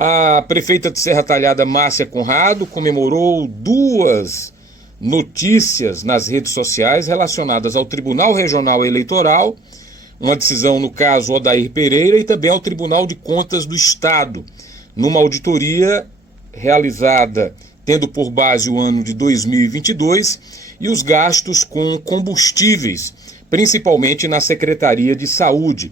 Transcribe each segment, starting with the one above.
A prefeita de Serra Talhada, Márcia Conrado, comemorou duas notícias nas redes sociais relacionadas ao Tribunal Regional Eleitoral, uma decisão no caso Odair Pereira, e também ao Tribunal de Contas do Estado, numa auditoria realizada tendo por base o ano de 2022 e os gastos com combustíveis, principalmente na Secretaria de Saúde.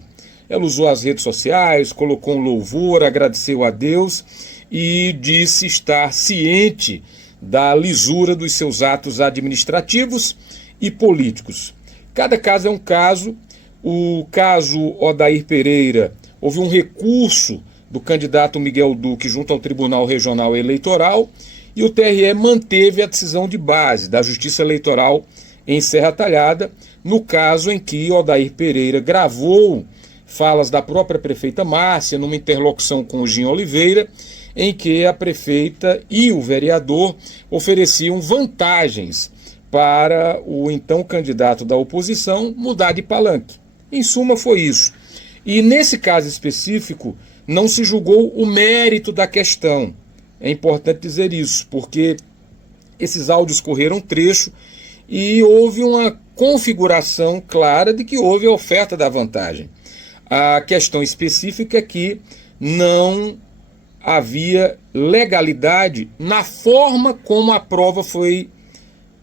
Ela usou as redes sociais, colocou um louvor, agradeceu a Deus e disse estar ciente da lisura dos seus atos administrativos e políticos. Cada caso é um caso. O caso Odair Pereira, houve um recurso do candidato Miguel Duque junto ao Tribunal Regional Eleitoral e o TRE manteve a decisão de base da Justiça Eleitoral em Serra Talhada, no caso em que Odair Pereira gravou falas da própria prefeita Márcia numa interlocução com o Jim Oliveira, em que a prefeita e o vereador ofereciam vantagens para o então candidato da oposição mudar de palanque. Em suma, foi isso. E nesse caso específico, não se julgou o mérito da questão. É importante dizer isso, porque esses áudios correram trecho e houve uma configuração clara de que houve a oferta da vantagem. A questão específica é que não havia legalidade na forma como a prova foi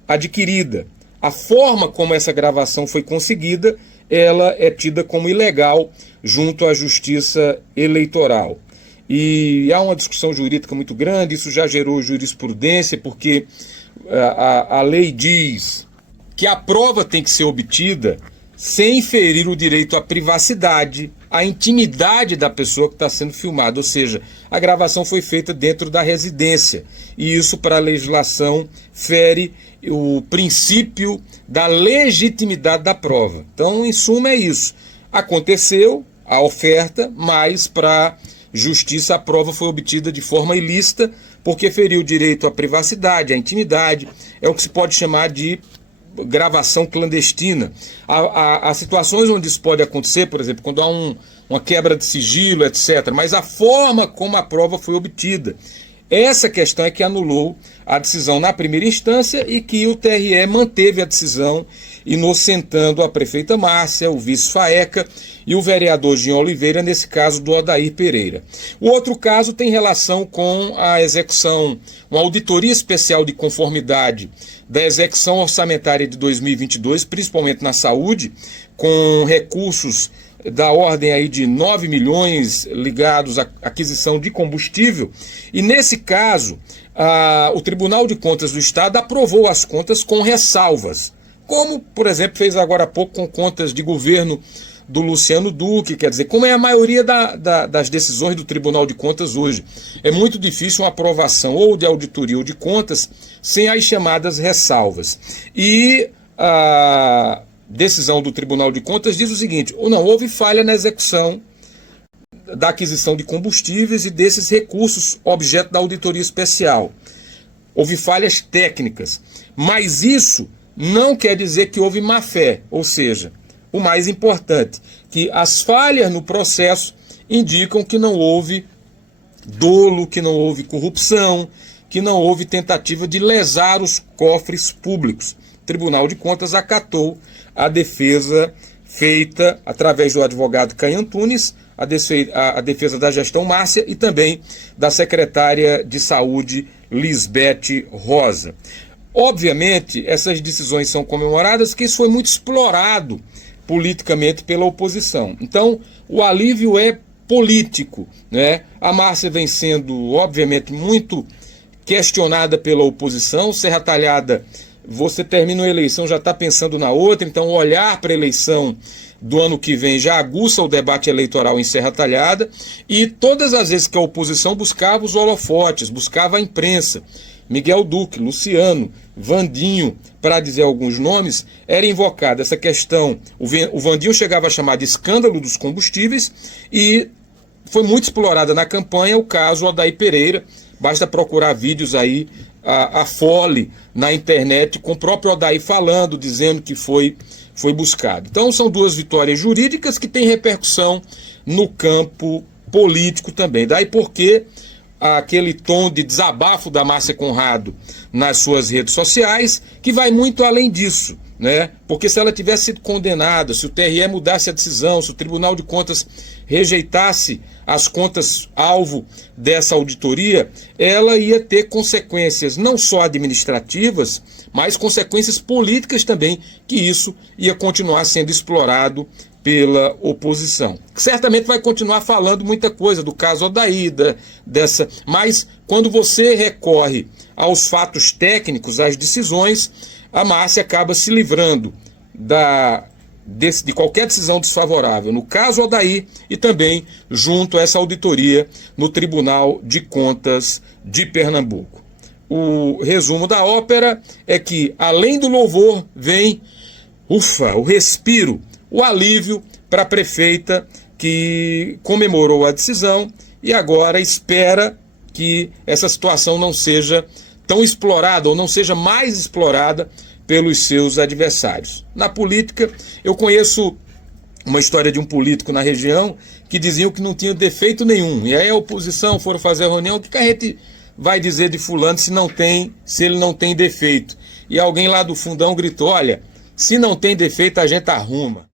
adquirida. A forma como essa gravação foi conseguida, ela é tida como ilegal junto à Justiça Eleitoral. E há uma discussão jurídica muito grande, isso já gerou jurisprudência, porque a lei diz que a prova tem que ser obtida sem ferir o direito à privacidade, à intimidade da pessoa que está sendo filmada, ou seja, a gravação foi feita dentro da residência, e isso para a legislação fere o princípio da legitimidade da prova. Então, em suma, é isso. Aconteceu a oferta, mas para a justiça a prova foi obtida de forma ilícita, porque feriu o direito à privacidade, à intimidade, é o que se pode chamar de gravação clandestina. Há situações onde isso pode acontecer, por exemplo, quando há uma quebra de sigilo, etc. Mas a forma como a prova foi obtida, essa questão é que anulou a decisão na primeira instância e que o TRE manteve a decisão, inocentando a prefeita Márcia, o vice Faeca e o vereador Jim Oliveira, nesse caso do Odair Pereira. O outro caso tem relação com a execução, uma auditoria especial de conformidade da execução orçamentária de 2022, principalmente na saúde, com recursos da ordem aí de 9 milhões ligados à aquisição de combustível. E nesse caso, o Tribunal de Contas do Estado aprovou as contas com ressalvas, como, por exemplo, fez agora há pouco com contas de governo do Luciano Duque, quer dizer, como é a maioria das decisões do Tribunal de Contas hoje. É muito difícil uma aprovação ou de auditoria ou de contas sem as chamadas ressalvas. E a decisão do Tribunal de Contas diz o seguinte: ou não, houve falha na execução da aquisição de combustíveis e desses recursos objeto da auditoria especial. Houve falhas técnicas, mas isso não quer dizer que houve má-fé, ou seja, o mais importante, que as falhas no processo indicam que não houve dolo, que não houve corrupção, que não houve tentativa de lesar os cofres públicos. O Tribunal de Contas acatou a defesa feita através do advogado Caio Antunes, a defesa da gestão Márcia e também da secretária de Saúde Lisbeth Rosa. Obviamente, essas decisões são comemoradas, porque isso foi muito explorado politicamente pela oposição. Então, o alívio é político, né? A Márcia vem sendo, obviamente, muito questionada pela oposição. Serra Talhada, você termina uma eleição, já está pensando na outra, então olhar para a eleição do ano que vem já aguça o debate eleitoral em Serra Talhada, e todas as vezes que a oposição buscava os holofotes, buscava a imprensa, Miguel Duque, Luciano, Vandinho, para dizer alguns nomes, era invocada essa questão. O Vandinho chegava a chamar de escândalo dos combustíveis, e foi muito explorada na campanha o caso Odair Pereira. Basta procurar vídeos aí, a fole na internet, com o próprio Odair falando, dizendo que foi buscado. Então são duas vitórias jurídicas que têm repercussão no campo político também. Daí porque aquele tom de desabafo da Márcia Conrado nas suas redes sociais, que vai muito além disso, né? Porque se ela tivesse sido condenada, se o TRE mudasse a decisão, se o Tribunal de Contas rejeitasse as contas alvo dessa auditoria, ela ia ter consequências não só administrativas, mas consequências políticas também, que isso ia continuar sendo explorado pela oposição. Certamente vai continuar falando muita coisa do caso Odaí, mas quando você recorre aos fatos técnicos, às decisões, a Márcia acaba se livrando de qualquer decisão desfavorável, no caso Odaí, e também junto a essa auditoria no Tribunal de Contas de Pernambuco. O resumo da ópera é que, além do louvor, vem, o respiro, o alívio para a prefeita que comemorou a decisão e agora espera que essa situação não seja tão explorada ou não seja mais explorada pelos seus adversários. Na política, eu conheço uma história de um político na região que diziam que não tinha defeito nenhum. E aí a oposição foram fazer a reunião, o que a gente vai dizer de fulano se ele não tem defeito? E alguém lá do fundão gritou, olha, se não tem defeito a gente arruma.